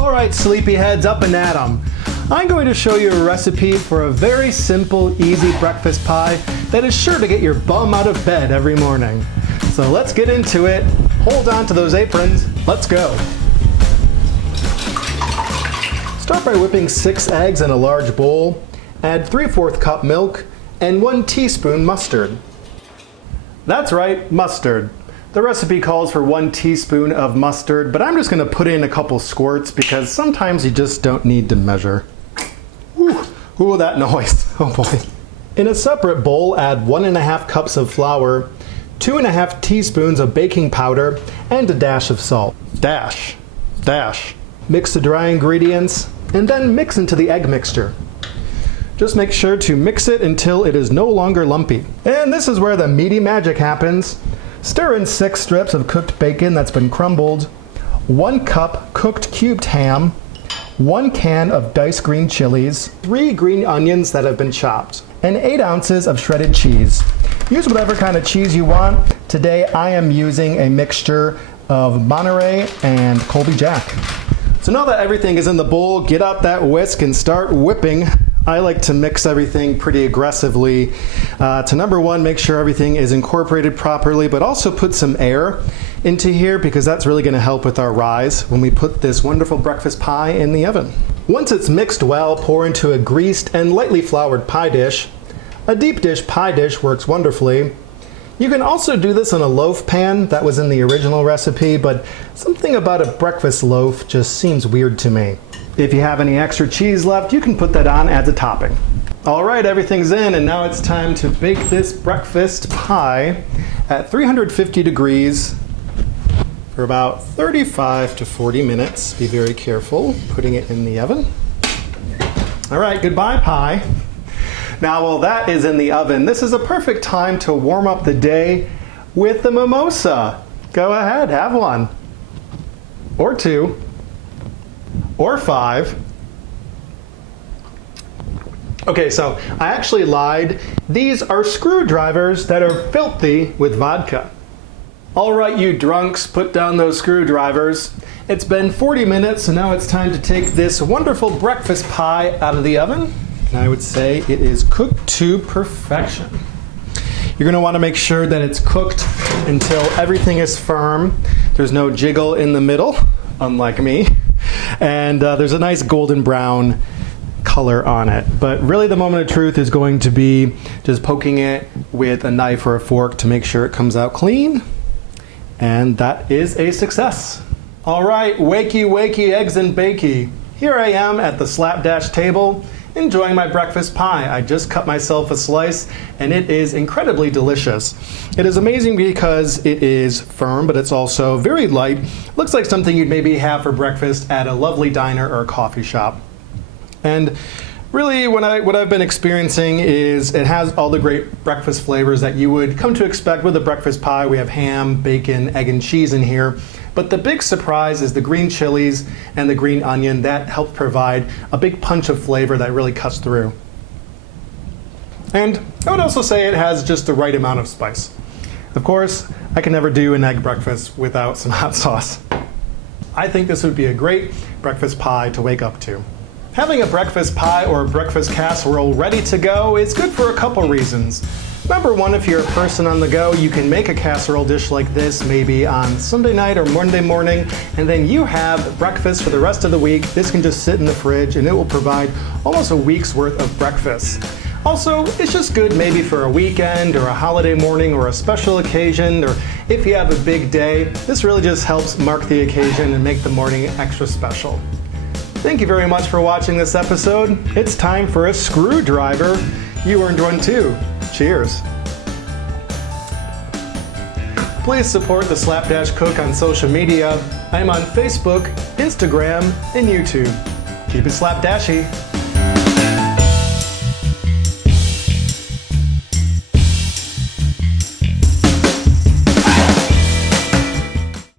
Alright, sleepyheads, up and at 'em. I'm going to show you a recipe for a very simple, easy breakfast pie that is sure to get your bum out of bed every morning. So let's get into it. Hold on to those aprons. Let's go. Start by whipping 6 eggs in a large bowl. Add 3/4 cup milk and 1 teaspoon mustard. That's right, mustard. The recipe calls for 1 teaspoon of mustard, but I'm just going to put in a couple squirts because sometimes you just don't need to measure. Ooh, that noise. Oh boy. In a separate bowl, add 1½ cups of flour, 2½ teaspoons of baking powder, and a dash of salt. Dash. Mix the dry ingredients, and then mix into the egg mixture. Just make sure to mix it until it is no longer lumpy. And this is where the meaty magic happens. Stir in 6 strips of cooked bacon that's been crumbled, 1 cup cooked cubed ham, 1 can of diced green chilies, 3 green onions that have been chopped, and 8 ounces of shredded cheese. Use whatever kind of cheese you want. Today I am using a mixture of Monterey and Colby Jack. So now that everything is in the bowl, get out that whisk and start whipping. I like to mix everything pretty aggressively to number 1, make sure everything is incorporated properly, but also put some air into here because that's really going to help with our rise when we put this wonderful breakfast pie in the oven. Once it's mixed well, pour into a greased and lightly floured pie dish. A deep dish pie dish works wonderfully. You can also do this in a loaf pan. That was in the original recipe, but something about a breakfast loaf just seems weird to me. If you have any extra cheese left, you can put that on as a topping. All right, everything's in, and now it's time to bake this breakfast pie at 350 degrees for about 35 to 40 minutes. Be very careful putting it in the oven. All right, goodbye pie. Now, while that is in the oven, this is a perfect time to warm up the day with the mimosa. Go ahead, have one. Or 2. Or 5. Okay, so I actually lied. These are screwdrivers that are filthy with vodka. All right, you drunks, put down those screwdrivers. It's been 40 minutes, so now it's time to take this wonderful breakfast pie out of the oven. And I would say it is cooked to perfection. You're going to want to make sure that it's cooked until everything is firm. There's no jiggle in the middle, unlike me. And there's a nice golden brown color on it. But really the moment of truth is going to be just poking it with a knife or a fork to make sure it comes out clean. And that is a success. All right, wakey, wakey, eggs and bakey. Here I am at the Slapdash table, enjoying my breakfast pie. I just cut myself a slice, and it is incredibly delicious. It is amazing because it is firm, but it's also very light. Looks like something you'd maybe have for breakfast at a lovely diner or a coffee shop. And really what I've been experiencing is it has all the great breakfast flavors that you would come to expect with a breakfast pie. We have ham, bacon, egg, and cheese in here. But the big surprise is the green chilies and the green onion. That helps provide a big punch of flavor that really cuts through. And I would also say it has just the right amount of spice. Of course, I can never do an egg breakfast without some hot sauce. I think this would be a great breakfast pie to wake up to. Having a breakfast pie or a breakfast casserole ready to go is good for a couple reasons. Number 1, if you're a person on the go, you can make a casserole dish like this maybe on Sunday night or Monday morning, and then you have breakfast for the rest of the week. This can just sit in the fridge and it will provide almost a week's worth of breakfast. Also, it's just good maybe for a weekend or a holiday morning or a special occasion, or if you have a big day. This really just helps mark the occasion and make the morning extra special. Thank you very much for watching this episode. It's time for a screwdriver. You earned one too. Cheers. Please support the Slapdash Cook on social media. I'm on Facebook, Instagram, and YouTube. Keep it slapdashy.